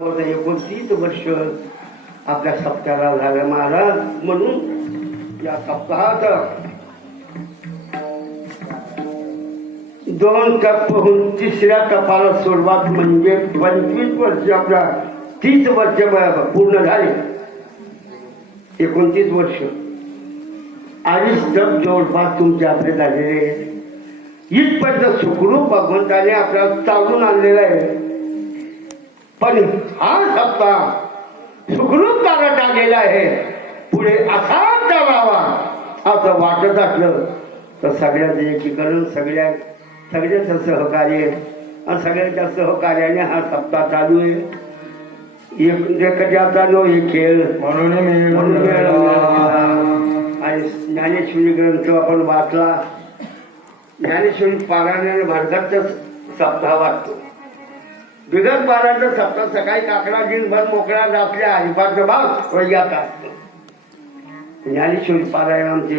29 वर्ष आपल्या सप्ताहाला झालं महाराज. म्हणून या सप्ताहात 2 टप्पाहून 3ऱ्या टप्प्याला सुरुवात म्हणजे 25 वर्ष आपला 30 वर्ष पूर्ण झाले. 29 वर्ष 2.5 टप जवळपास तुमचे आपले झालेले. इथपर्यंत सुखरूप भगवंताने आपल्याला चालून आणलेला आहे. पण हा सप्ताह सुखरूप चालत आलेला आहे. पुढे असाच चालावा असं वाटत असलं तर सगळ्याचं एकीकरण, सगळ्याचं सहकार्य आणि सगळ्यांच्या सहकार्याने हा सप्ताह चालू आहे. एकट्याचा नो हे खेळ म्हणून आणि ज्ञानेश्वरी ग्रंथ आपण वाचला. ज्ञानेश्वरी पारायणाने भरगतचा सप्ताह वाचतो. बिगर बाराचा सप्ताह सकाळी काकडा दिनभर मोकळा जापल्या हरिपाठ भाग वैयाचा असतो. ज्ञानेश्वरी पारायण आमचे